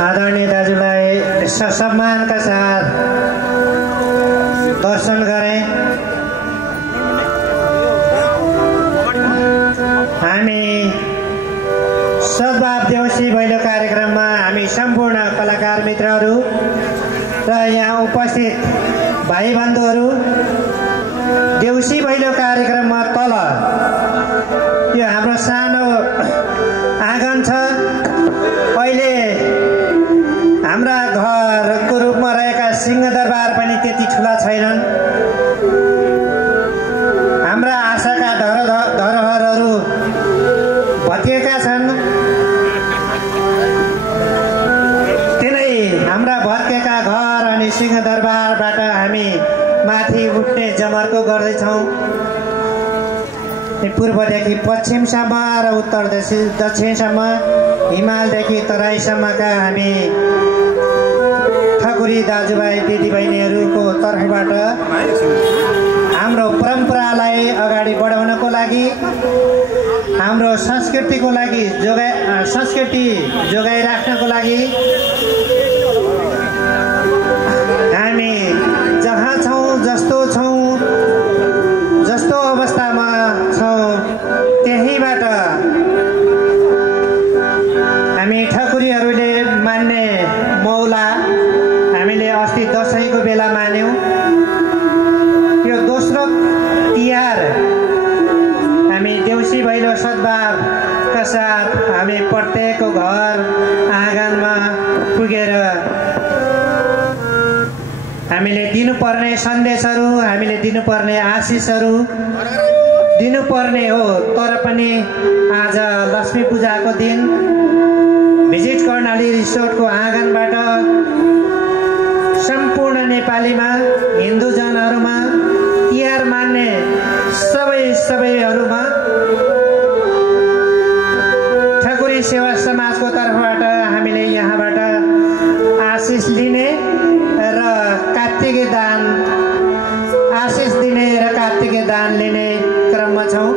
आदरणीय दाजुलाई सम्मानका साथ दर्शन गरे। हामी सद्भाव देउसी भैलो कार्यक्रममा हामी सम्पूर्ण कलाकार मित्रहरू र यहाँ उपस्थित भाइ बन्धुहरू देउसी भैलो कार्यक्रममा तल यो हाम्रो सानो आँगन छ। अहिले हाम्रा घरको रूपमा रहेका सिंहदरबार पनि त्यति ठुला छैनन्। हाम्रा आशाका धरोहरहरू भत्किएका छन्। तिनै हाम्रा भत्केका घर अनि सिंहदरबारबाट हामी माथि उठ्ने जमर्को गर्दैछौँ। पूर्वदेखि पश्चिमसम्म र उत्तरदेखि दक्षिणसम्म, हिमालदेखि तराईसम्मका हामी ठकुरी दाजुभाइ दिदीबहिनीहरूको तर्फबाट हाम्रो परम्परालाई अगाडि बढाउनको लागि, हाम्रो संस्कृतिको लागि संस्कृति जोगाइराख्नको लागि हामी जहाँ छौँ, जस्तो अवस्थामा छौँ त्यहीबाट हामी ठकुरीहरूले मान्ने मौला हामीले अस्ति दसैँको बेला मान्यौँ। यो दोस्रो तिहार हामी देउसी भैलो सद्भावका साथ हामी प्रत्येकको घर आँगनमा पुगेर हामीले दिनुपर्ने सन्देशहरू, हामीले दिनुपर्ने आशिषहरू दिनुपर्ने हो। तर पनि आज लक्ष्मी पूजाको दिन भिजिट कर्णाली रिसोर्टको आँगनबाट सम्पूर्ण नेपालीमा, हिन्दूजनहरूमा, तिहार मान्ने सबैहरूमा ठकुरी सेवा समाजको तर्फबाट हामीले यहाँबाट आशिष लिने र कार्तिके दान आशिष दिने र कार्तिके दान लिने क्रममा छौँ।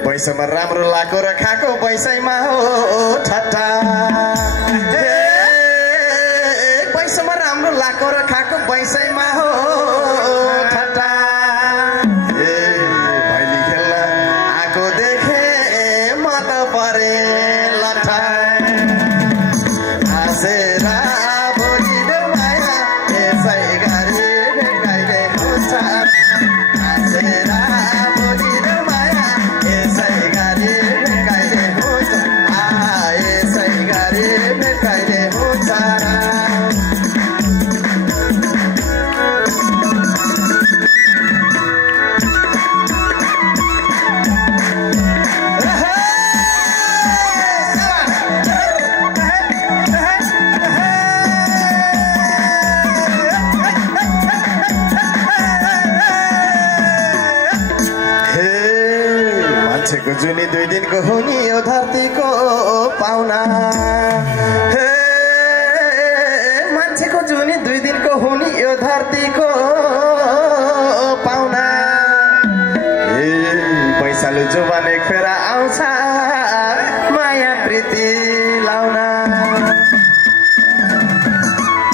पैसामा राम्रो लाको र खाको पैसैमा हो ठट्टा पैसामा राम्रो लाको र खाको पैसैमा हो ठट्टा भैली खेल्न आको देखे म त परे लट्ठा हाँसेर बोलिदेऊ माया यसै गरी भेटाइले हुन्छ हाँसेर जुनी 2 दिनको हुनी यो धरतीको पाहुना मान्छेको जुनी 2 दिनको हुनी यो धरतीको पाहुना पैसाले जुबाने खेरा आउँछ माया प्रीति लाउन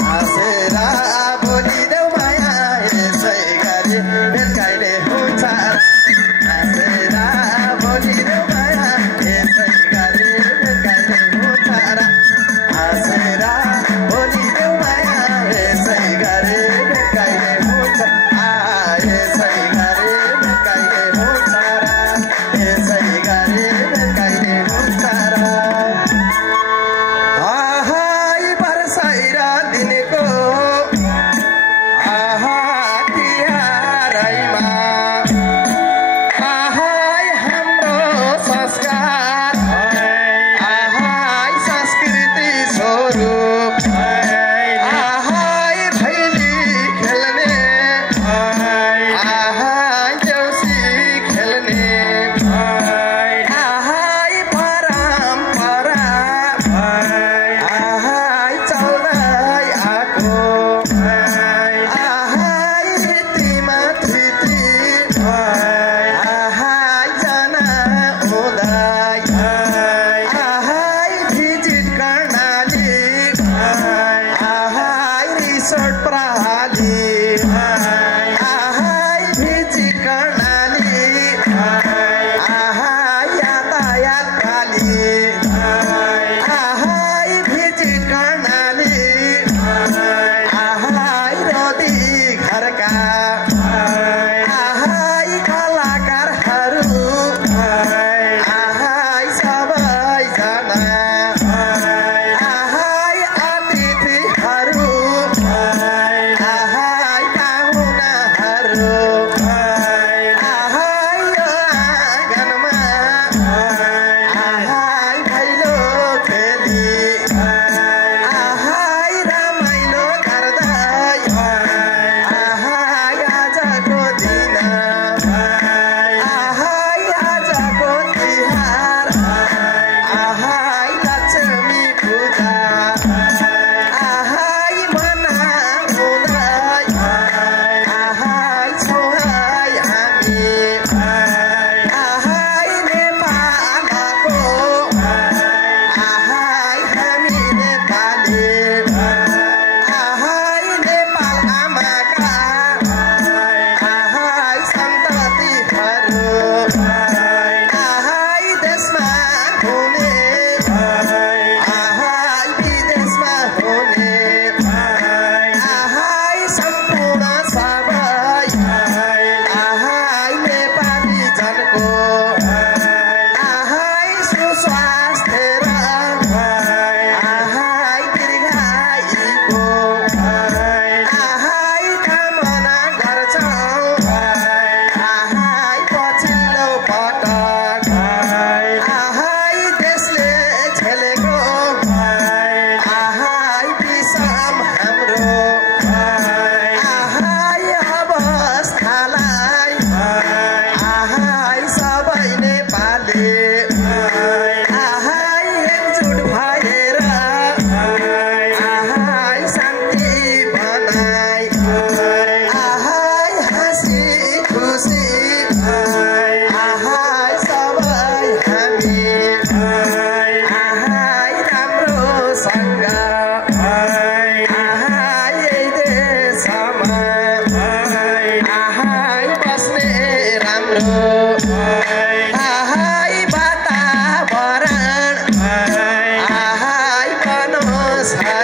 हाँसेर बोलिदेऊ माया यसै गरी भेटकाइले हुन्छ हाँसेर बोलिदेऊ माया यसै गरी भेटकाइले हुन्छ हाँसेर बोलिदेऊ माया यसै गरी भेटकाइले हुन्छ यसै गरी भेटकाइले हुन्छ यसै गरी भेटकाइले हुन्छ आहाई बर्साइर दिनको आहा तिहारैमा आहाई हाम्रो संस्कार आहाई संस्कृति स्वरूप आहाई भैली खेल्ने आहाई देउसी खेल्ने आहाई परम्परा आहाई चल्दै आएको आहाई रीतिमाथि आहाई जना उदाई आहाई भिजिट कर्णाली आहाई रिसोर्ट प्रहाली आहाई भिजिट कर्णाली आहाई यातायात काली आहाई भिजिट कर्णाली आहाई रोदी घरका आहाई कलाकारहरू आहाई सबैजना आहाई अतिथिहरू आहाई पाहुनाहरू आहाई यो आँगनमा आहाई भैलो खेली आहाई रमाइलो गर्दै आहाई आजको दिन आहाई आजको तिहार आहाई लक्ष्मी पूजा आहाई मनाउँदै आहाई छौँ हामी आहाई नेपालको आहाई हामी नेपाली आहाई नेपाल आमाका आहाई सन्ततिहरू आहाई देशमा हुने आहाई विदेशमा हुने आहाई सम्पूर्ण सबै आहाई नेपाली जनको आहाई सुस्वास्थ्य र आहाई दीर्घायुको आहाई कामना गर्छौँ आहाई पछिल्लो पटक आहाई देशले झेलेको आहाई विषम हाम्रो आहाई अवस्थालाई आहाई सबै नेपाली आहाई एकजुट भएर आहाई शान्ति बनाई आहाई हाँसी खुसी आहाई सबै हामी आहाई राम्रोसँग आहाई यही देशमा आहाई बस्ने राम्रो आहाई वातावरण आहाई बनोस् है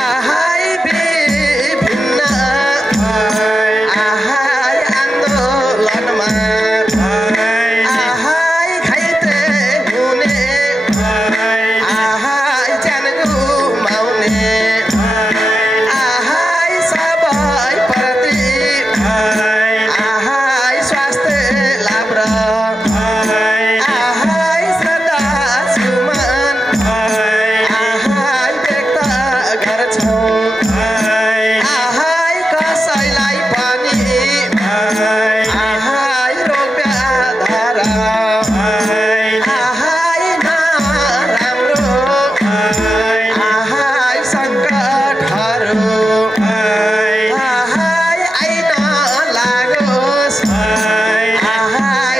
आहाई विभिन्न आहाई आन्दोलनमा आहाई घाइते हुने आहाई ज्यान गुमाउने आहाई सबै प्रति आहाई स्वास्थ्य लाभ र आहाई श्रद्धा सुमन आहाई व्यक्त गर्छौँ आहाई कसैलाई पनि आहाई रोग व्याधर आहाई नराम्रो आहाई सङ्कटहरू आहाई आइन लागोस् आहाई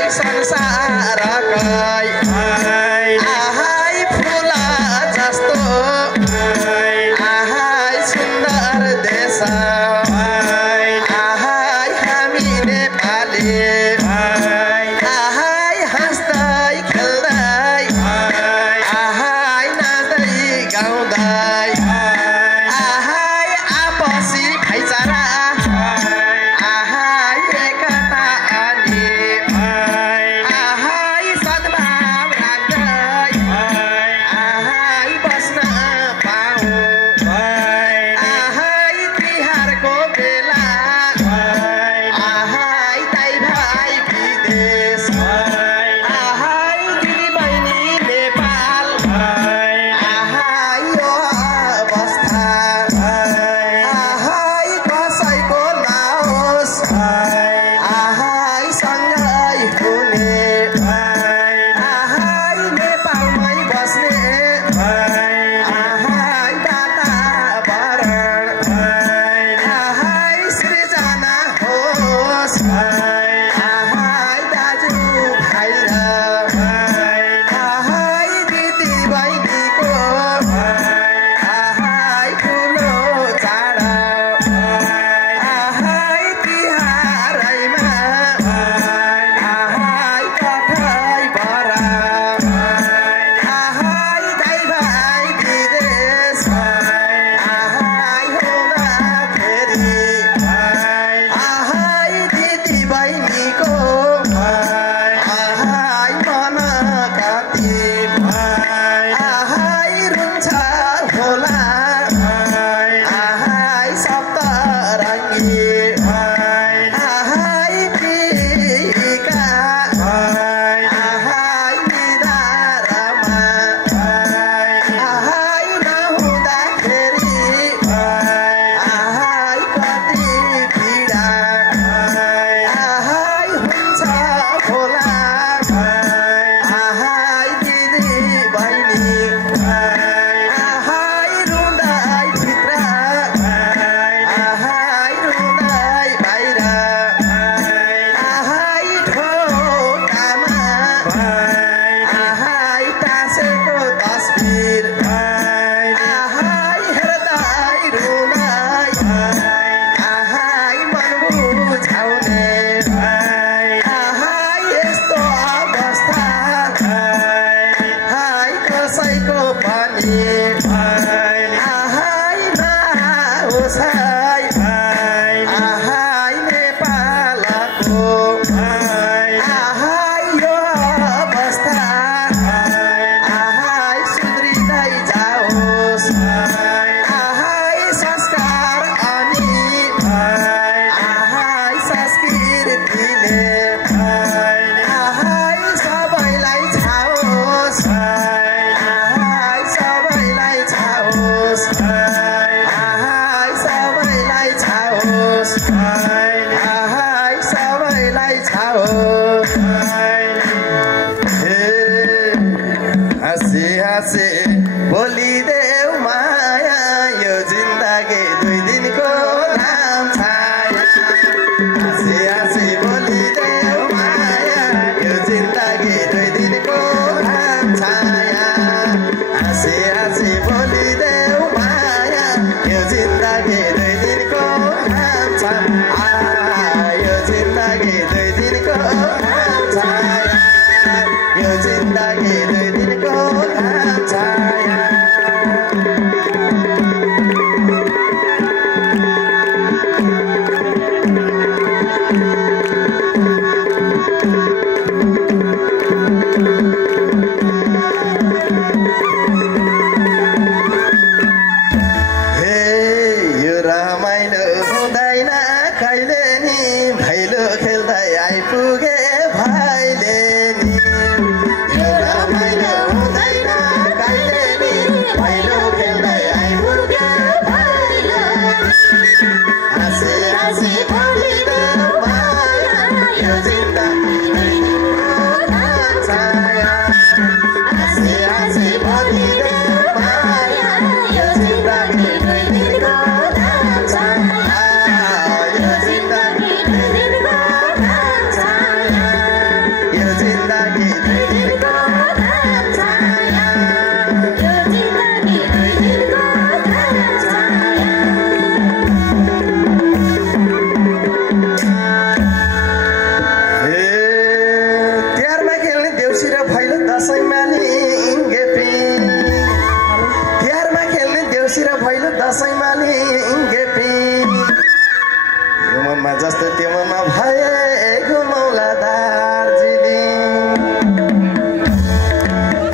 जस्तो त्यो मनमा भए घुमौला दार्जिलिङ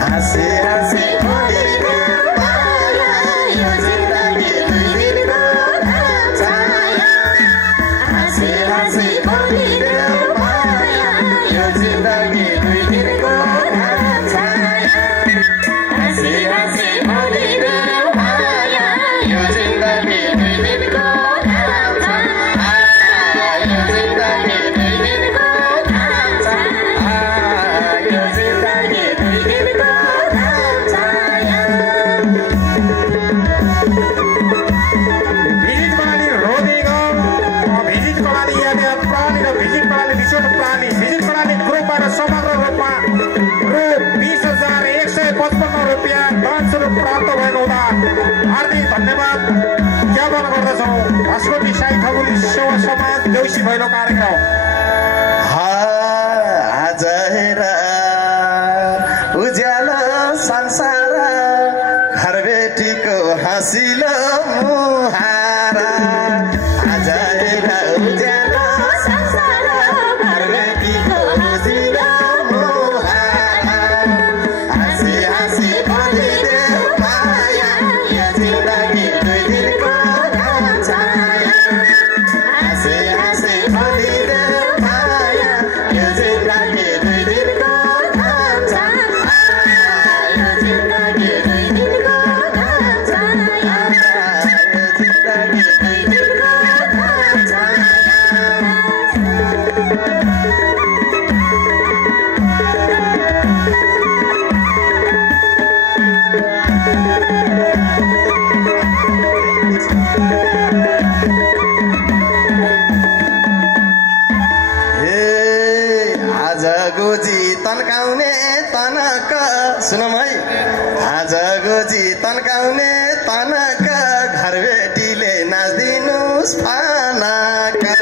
हाँसे हाँसे बोलेको माया यो जिन्दगी दुई दिनको छाया हाँसे हाँसे बोलेको माया यो जिन्दगी दुई दिनको छाया हाँसे हाँसे बोलेको माया यो जिन्दगी दुई दिनको प्राप्त भएको हुँदा हार्दिक धन्यवाद ज्ञापन गर्दछौँ। भास्कोटी साई ठगुली सेवा समाज देउसी भैलो कार्यक्रम आज हेर उज्यालो संसार घरबेटीको हाँसिलो मुहारा आज हेर उज्यालो संसार घरबेटीको हाँसिलो मुहारा हाँसी हाँसी बोलिदेऊ माया यो जिन्दगी दुई दिनको छाया हाँसी हाँसी बोलिदेऊ माया यो जिन्दगी दुई दिनको छाया यो जिन्दगी दुई दिनको छाया यो जिन्दगी दुई दिनको छाया आज गोजी तन्काउने तनक सुनम है आज गोजी तन्काउने तनक घरबेटीले नाच्दिनुस् फानका